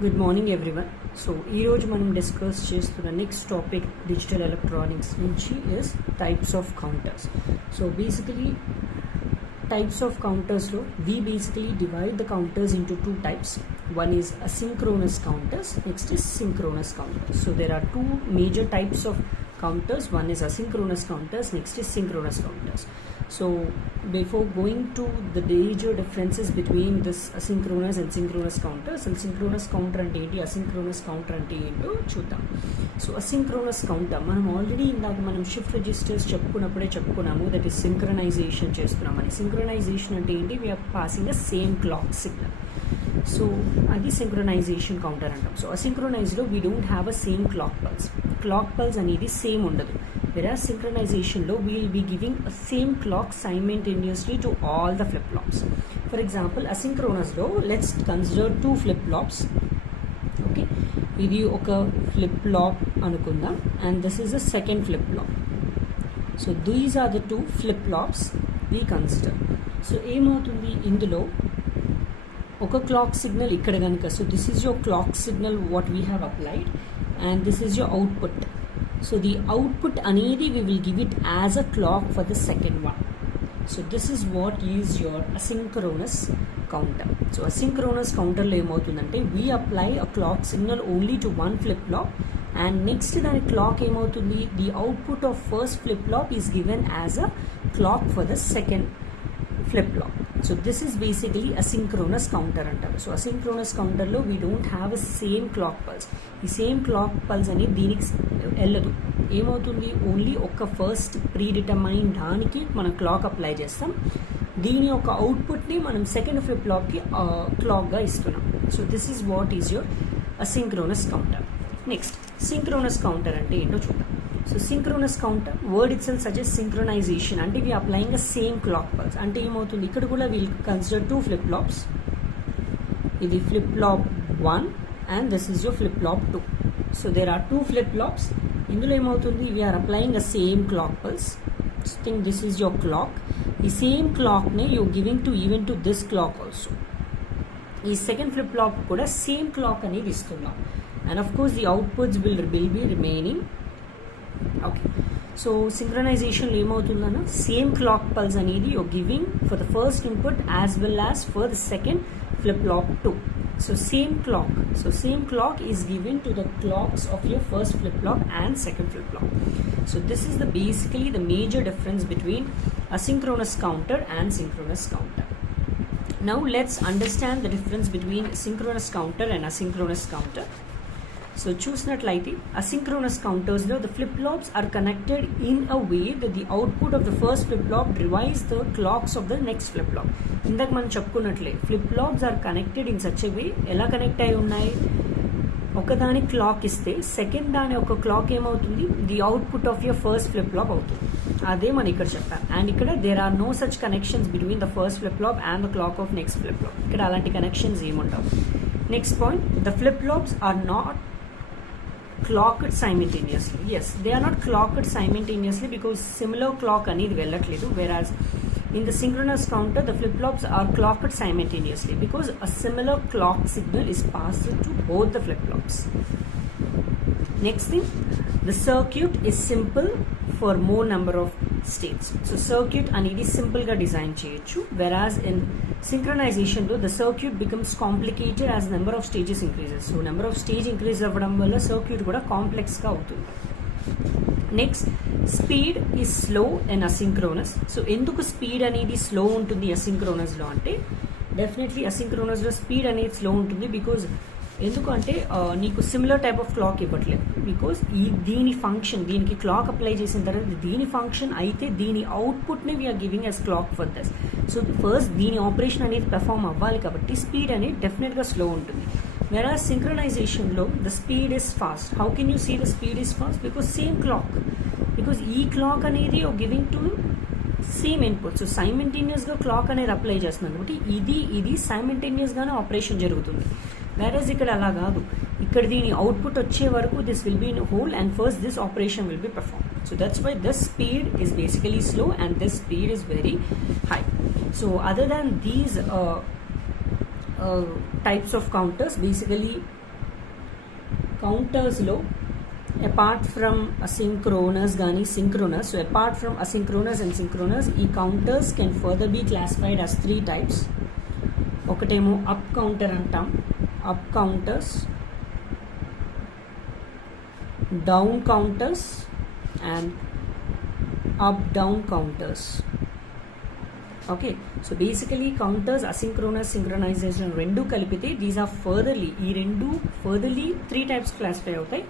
Good morning everyone. So ఈరోజు మనం డిస్కస్ చేస్తున్న నెక్స్ట్ టాపిక్ డిజిటల్ ఎలక్ట్రానిక్స్ నుంచి is types of counters. So basically types of counters lo we basically divide the counters into two types. One is asynchronous counters, next is synchronous counters. So there are two major types of counters. One is asynchronous counters, next is synchronous counters. So before going to the major differences between this asynchronous and synchronous counters, and synchronous counter ante enti asynchronous counter ante ento chuddam. So asynchronous counter మనం already ఇందాక మనం shift registers చెప్పుకున్నప్పుడే చెప్పుకున్నాము, that is synchronization చేస్తున్నామని. Synchronization అంటే ఏంటి? We're passing a same clock signal. So అది synchronization counter అంటాం. సో అసింక్రొనైజ్లో we don't have a same clock pulse అనేది సేమ్ ఉండదు. whereas synchronization we will be giving a same clock simultaneously to all the flip-flops. For example, asynchronous let's consider two flip-flops. Okay, ఇది ఒక flip-flop అనుకుందాం, and this is a second flip-flop. So these are the two flip-flops we consider. So ఏమవుతుంది ఇందులో ఒక clock signal ఇక్కడ కనుక, so this is your clock signal what we have applied, and this is your output. So the output అనేది we will give it as a clock for the second one. So this is what is your asynchronous counter. So asynchronous counter లో ఏమవుతుందంటే we apply a clock signal only to one flip flop, and next దాని clock ఏమవుతుంది, the output of first flip flop is given as a clock for the second flip flop. So this is basically asynchronous counter అంటారు. So asynchronous counter లో we don't have a same clock pulse. ఈ same clock pulse అనేది దీనికి వెళ్ళదు. ఏమవుతుంది, ఓన్లీ ఒక first pre determine దానికి మనం క్లాక్ అప్లై చేస్తాం, దీని యొక్క అవుట్పుట్ని మనం సెకండ్ ఫ్లిప్ ఫ్లాప్కి క్లాక్గా ఇస్తున్నాం. So this is what is your asynchronous counter. Next synchronous counter అంటే ఏంటో చూద్దాం. So synchronous counter word itself suggest synchronization, అంటే we applying a same clock pulse. అంటే ఏమవుతుంది, ఇక్కడ కూడా we'll consider two flip flops. ఇది flip flop 1 and this is your flip flop 2. So there are two flip flops. ఇందులో ఏమవుతుంది, we are applying a same clock pulse. So think this is your clock. ఈ same క్లాక్నే you giving to even to this clock also. ఈ second flip flop కూడా same clock అనేది ఇస్తున్నాం, and of course the outputs will be remaining. Okay, so సింక్రనైజేషన్లో ఏమవుతుందన్న, same clock pulse అనేది you're giving for the first input as well as for the second flip flop 2. So same clock is given to the clocks of your first flip flop and second flip flop. So this is basically the major difference between asynchronous counter and synchronous counter. Now let's understand the difference between synchronous counter and asynchronous counter. So చూసినట్లయితే asynchronous counters లో the flip flops are connected in a way that the output of the first flip flop drives the clocks of the next flip flop. ఇందాక మనం చెప్పుకున్నట్లే flip flops are connected in such a way. ఎలా కనెక్ట్ అయి ఉన్నాయి, ఒకదాని క్లాక్ ఇస్తే సెకండ్ దాని ఒక క్లాక్ ఏమవుతుంది, the output of your first flip flop అవుతుంది. అదే మనం ఇక్కడ చెప్పాం. అండ్ ఇక్కడ there are no such connections between the first flip flop and the clock of next flip flop. ఇక్కడ అలాంటి కనెక్షన్స్ ఏముండవు. Next point, the flip flops are not clocked simultaneously. Yes, they are not clocked simultaneously because similar clock అనేది వెళ్ళట్లేదు. Whereas in the synchronous counter the flip flops are clocked simultaneously because a similar clock signal is passed to both the flip flops. Next thing, the circuit is simple for more number of states. So circuit అనేది simple గా డిజైన్ చేయొచ్చు, whereas in synchronization though the circuit becomes complicated as number of stages increases. So number of stage increase అవ్వడం వల్ల circuit కూడా complex గా అవుతుంది. Next, speed is slow and asynchronous. So ఎందుకు speed అనేది స్లో ఉంటుంది అసింక్రోనస్లో అంటే, డెఫినెట్లీ అసింక్రోనస్లో స్పీడ్ అనేది స్లో ఉంటుంది బికాజ్ ఎందుకంటే నీకు సిమిలర్ టైప్ ఆఫ్ క్లాక్ ఇవ్వట్లేదు. బికాజ్ దీని ఫంక్షన్, దీనికి క్లాక్ అప్లై చేసిన తర్వాత దీని ఫంక్షన్ అయితే దీని అవుట్పుట్ని we're giving as clock for this. So first దీని ఆపరేషన్ అనేది పెర్ఫామ్ అవ్వాలి కాబట్టి స్పీడ్ అనేది డెఫినెట్గా స్లో ఉంటుంది. Whereas synchronization low, the speed is fast. How can you see the speed is fast? Because same clock. Because e clock అనేది you're giving to same input. So simultaneous గా clock అనేది అప్లై చేస్తున్నాను కాబట్టి ఇది simultaneous గానే ఆపరేషన్ జరుగుతుంది. Whereas ఇక్కడ అలా కాదు, ఇక్కడ దీని అవుట్పుట్ వచ్చే వరకు this will be in a hold and first this operation will be performed. So that's why this speed is basically slow and this speed is very high. So other than these types of counters, basically counters lo apart from asynchronous gani synchronous, so apart from asynchronous and synchronous, ఈ counters can further be classified as 3 types. ఒకటేమో up counter అంటాం, up counters, down counters and up down counters. Okay, so basically counters, asynchronous, synchronization రెండు కలిపితే these are furtherly, ఈ రెండు furtherly 3 types classify అవుతాయి.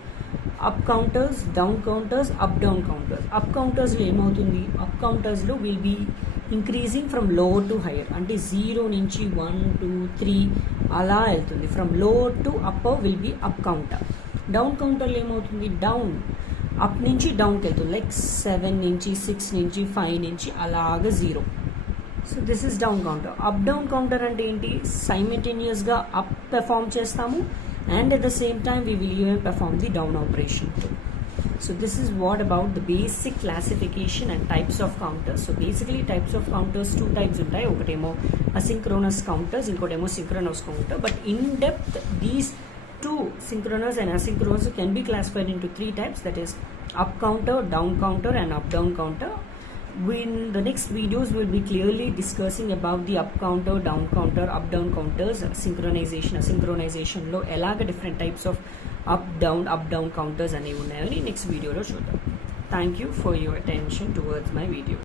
Up counters, down counters, up down counters. Up కౌంటర్స్లో ఏమవుతుంది, up కౌంటర్స్లో will be increasing from lower to higher, అంటే 0 నుంచి 1 2 3 అలా వెళ్తుంది. From lower to upper will be up counter. Down కౌంటర్లో ఏమవుతుంది, డౌన్ అప్ నుంచి డౌన్కి వెళ్తుంది, లైక్ 7 నుంచి 6 నుంచి 5 నుంచి అలాగా 0. So this is down counter. Up down counter అంటే ఏంటి, సైమల్టేనియస్గా అప్ పెర్ఫామ్ చేస్తాము and at the same time we will even perform the down operation too. So this is what about the basic classification and types of counters. So basically types of counters 2 types ఉంటాయి, ఒకటేమో asynchronous counters, ఇంకోటేమో synchronous counter. But in depth these 2, synchronous and asynchronous, can be classified into 3 types, that is up counter, down counter and up down counter. In the next videos we'll be clearly discussing about the up counter, down counter, up down counters, synchronization, asynchronization lo elaga different types of up down counters అనేవి ఉన్నాయని next video lo చూద్దాం. Thank you for your attention towards my video.